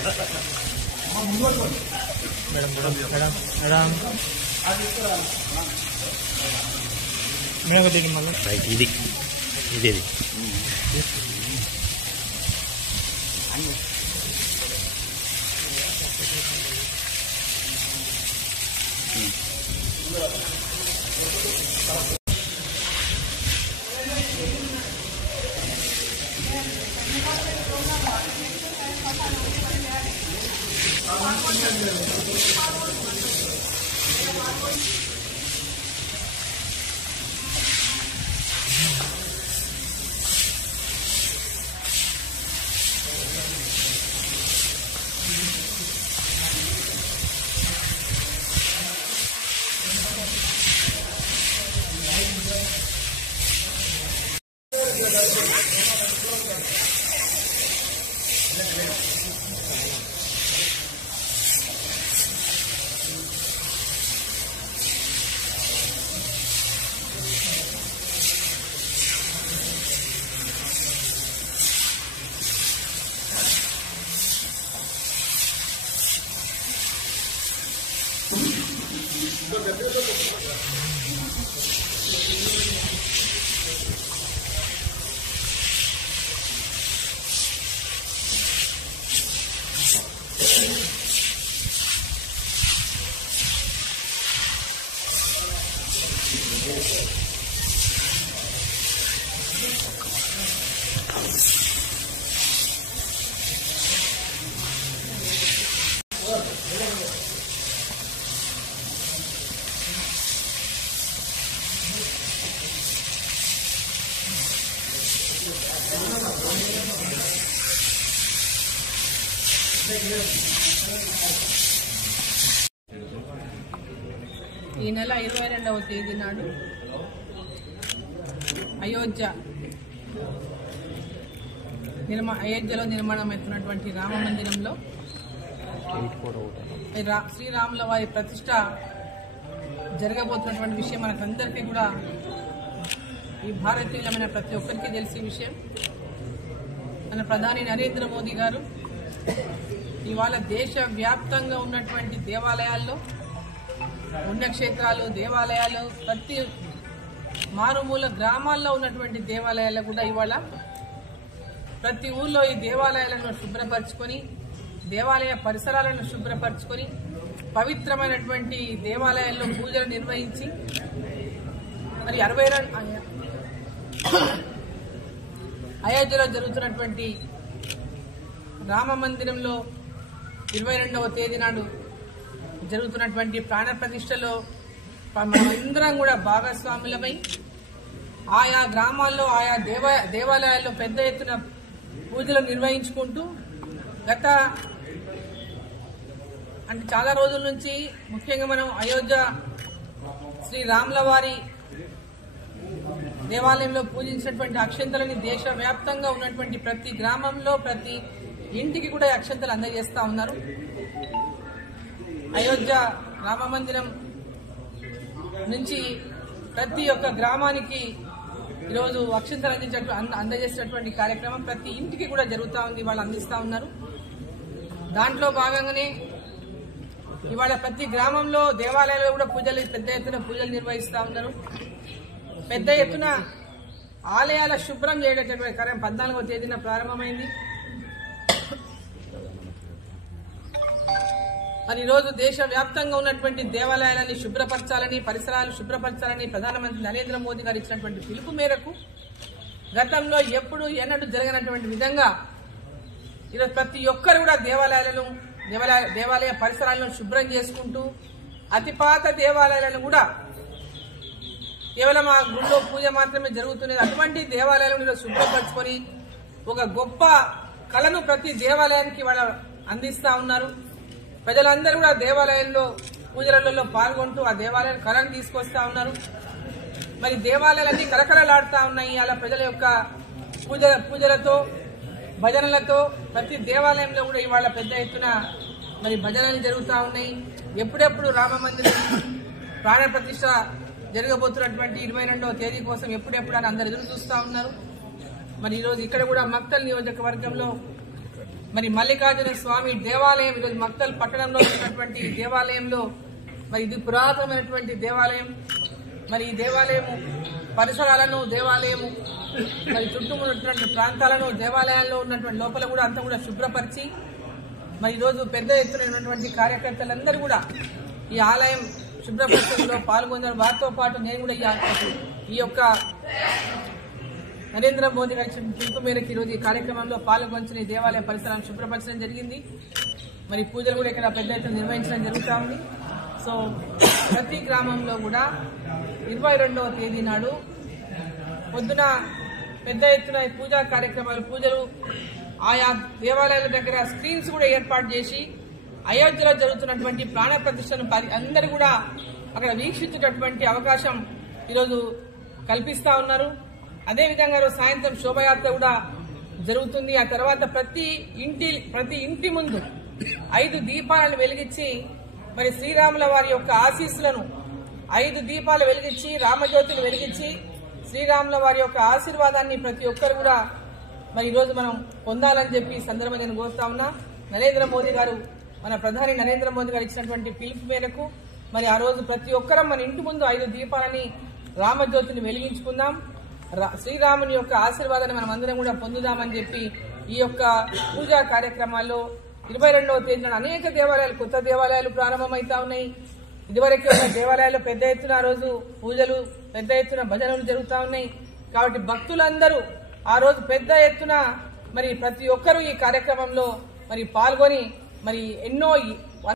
Madam madam madam madam madam దీన్ని మళ్ళీ right ఇది ఇది ఈ నెల 22వ తేదీ నాడు అయోధ్యలో నిర్మాణమవుతున్నటువంటి రామ మందిరంలో శ్రీరాముల వారి ప్రతిష్ట జరగబోతున్నటువంటి విషయం మనకందరికీ కూడా ఈ భారతీయులమైన ప్రతి ఒక్కరికి తెలిసే విషయం. మన ప్రధాని నరేంద్ర మోదీ గారు ఇవాళ దేశవ్యాప్తంగా ఉన్నటువంటి దేవాలయాల్లో, పుణ్యక్షేత్రాలు, దేవాలయాలు, ప్రతి మారుమూల గ్రామాల్లో ఉన్నటువంటి దేవాలయాల్లో కూడా ఇవాళ ప్రతి ఊళ్ళో ఈ దేవాలయాలను శుభ్రపరచుకొని, దేవాలయ పరిసరాలను శుభ్రపరచుకొని, పవిత్రమైనటువంటి దేవాలయాల్లో పూజలు నిర్వహించి మరి అయోధ్యలో జరుగుతున్నటువంటి రామ మందిరంలో 22వ తేదీ నాడు జరుగుతున్నటువంటి ప్రాణ ప్రతిష్టలో మనమందరం కూడా భాగస్వాములమై ఆయా గ్రామాల్లో, ఆయా దేవాలయాల్లో పెద్ద ఎత్తున పూజలు నిర్వహించుకుంటూ చాలా రోజుల నుంచి ముఖ్యంగా మనం అయోధ్య శ్రీరాముల వారి దేవాలయంలో పూజించినటువంటి అక్షంతలని దేశవ్యాప్తంగా ఉన్నటువంటి ప్రతి గ్రామంలో, ప్రతి ఇంటికి కూడా అక్షంతలు అందజేస్తా ఉన్నారు. అయోధ్య రామ మందిరం నుంచి ప్రతి ఒక్క గ్రామానికి ఈరోజు అక్షంతలు అందజేసినటువంటి కార్యక్రమం ప్రతి ఇంటికి కూడా జరుగుతూ ఉంది. వాళ్ళు అందిస్తా ఉన్నారు. దాంట్లో భాగంగానే ఇవాళ ప్రతి గ్రామంలో, దేవాలయాల్లో కూడా పెద్ద ఎత్తున పూజలు నిర్వహిస్తా ఉన్నారు. పెద్ద ఎత్తున ఆలయాల శుభ్రం చేయడానికి కార్యం 14వ తేదీన ప్రారంభమైంది. మరి ఈరోజు దేశవ్యాప్తంగా ఉన్నటువంటి దేవాలయాలని శుభ్రపరచాలని, పరిసరాలు శుభ్రపరచాలని ప్రధానమంత్రి నరేంద్ర మోదీ గారు ఇచ్చినటువంటి పిలుపు మేరకు గతంలో ఎన్నడూ జరగనటువంటి విధంగా ఈరోజు ప్రతి ఒక్కరు కూడా దేవాలయ పరిసరాలను శుభ్రం చేసుకుంటూ, అతిపాత దేవాలయాలను కూడా కేవలం ఆ గుడిలో పూజ మాత్రమే జరుగుతున్నది అటువంటి దేవాలయాలను శుభ్రపరచుకొని ఒక గొప్ప కళను ప్రతి దేవాలయానికి వాళ్ళు అందిస్తా ఉన్నారు. ప్రజలందరూ కూడా దేవాలయాల్లో పూజలలో పాల్గొంటూ ఆ దేవాలయ కళను తీసుకొస్తా ఉన్నారు. మరి దేవాలయాలన్నీ కలకలలాడుతా ఉన్నాయి. అలా ప్రజల యొక్క పూజలతో, భజనలతో ప్రతి దేవాలయంలో కూడా ఇవాళ పెద్ద ఎత్తున మరి భజనలు జరుగుతూ ఉన్నాయి. ఎప్పుడెప్పుడు రామ మందిరం ప్రాణ ప్రతిష్ట జరగబోతున్నటువంటి 22వ తేదీ కోసం ఎప్పుడెప్పుడు అని అందరు ఎదురు చూస్తూ ఉన్నారు. మరి ఈరోజు ఇక్కడ కూడా మక్తల్ నియోజకవర్గంలో మరి మల్లికార్జున స్వామి దేవాలయం ఈరోజు మక్తల్ పట్టణంలో ఉన్నటువంటి దేవాలయంలో మరి ఇది పురాతనమైనటువంటి దేవాలయం. మరి ఈ దేవాలయం పరిసరాలను దేవాలయము మరి చుట్టుమున్నటువంటి ప్రాంతాలను దేవాలయాల్లో ఉన్నటువంటి లోపల కూడా అంతా కూడా శుభ్రపరిచి మరి ఈరోజు పెద్ద ఎత్తున ఉన్నటువంటి కార్యకర్తలందరూ కూడా ఈ ఆలయం శుభ్రపరచడంలో పాల్గొన్నారు. వారితో పాటు నేను కూడా ఈ యొక్క నరేంద్ర మోదీ గారి పిలుపు మేరకు ఈరోజు ఈ కార్యక్రమంలో పాల్గొని దేవాలయ పరిసరాలను శుభ్రపరచడం జరిగింది. మరి పూజలు కూడా ఇక్కడ పెద్ద ఎత్తున నిర్వహించడం జరుగుతూ ఉంది. సో ప్రతి గ్రామంలో కూడా 22వ తేదీ నాడు పొద్దున పెద్ద ఎత్తున పూజా కార్యక్రమాలు పూజలు ఆయా దేవాలయాల దగ్గర స్క్రీన్స్ కూడా ఏర్పాటు చేసి అయోధ్యలో జరుగుతున్నటువంటి ప్రాణ ప్రతిష్టను అందరూ కూడా అక్కడ వీక్షించేటటువంటి అవకాశం ఈరోజు కల్పిస్తా ఉన్నారు. అదేవిధంగా సాయంత్రం శోభయాత్ర కూడా జరుగుతుంది. ఆ తర్వాత ప్రతి ఇంటి ముందు 5 దీపాలను వెలిగించి మరి శ్రీరాముల వారి యొక్క ఆశీస్సులను 5 దీపాలు వెలిగించి రామజ్యోతిని వెలిగించి శ్రీరాముల వారి యొక్క ఆశీర్వాదాన్ని ప్రతి ఒక్కరు కూడా మరి ఈరోజు మనం పొందాలని చెప్పి ఈ సందర్భంగా నేను కోరుతా ఉన్నా. నరేంద్ర మోదీ గారు మన ప్రధాని నరేంద్ర మోదీ గారు ఇచ్చినటువంటి పిలుపు మేరకు మరి ఆ రోజు ప్రతి ఒక్కరం మన ఇంటి ముందు 5 దీపాలని రామజ్యోతిని వెలిగించుకుందాం. శ్రీరాముని యొక్క ఆశీర్వాదాన్ని మనం అందరం కూడా పొందుదామని చెప్పి ఈ యొక్క పూజా కార్యక్రమాల్లో 22వ తేదీన అనేక దేవాలయాలు కొత్త దేవాలయాలు ప్రారంభమవుతా ఉన్నాయి. ఇదివరకే ఉన్న దేవాలయాల్లో పెద్ద ఎత్తున ఆ రోజు పూజలు పెద్ద ఎత్తున భజనలు జరుగుతూ ఉన్నాయి. కాబట్టి భక్తులందరూ ఆ రోజు పెద్ద ఎత్తున మరి ప్రతి ఒక్కరూ ఈ కార్యక్రమంలో మరి పాల్గొని మరి ఎన్నో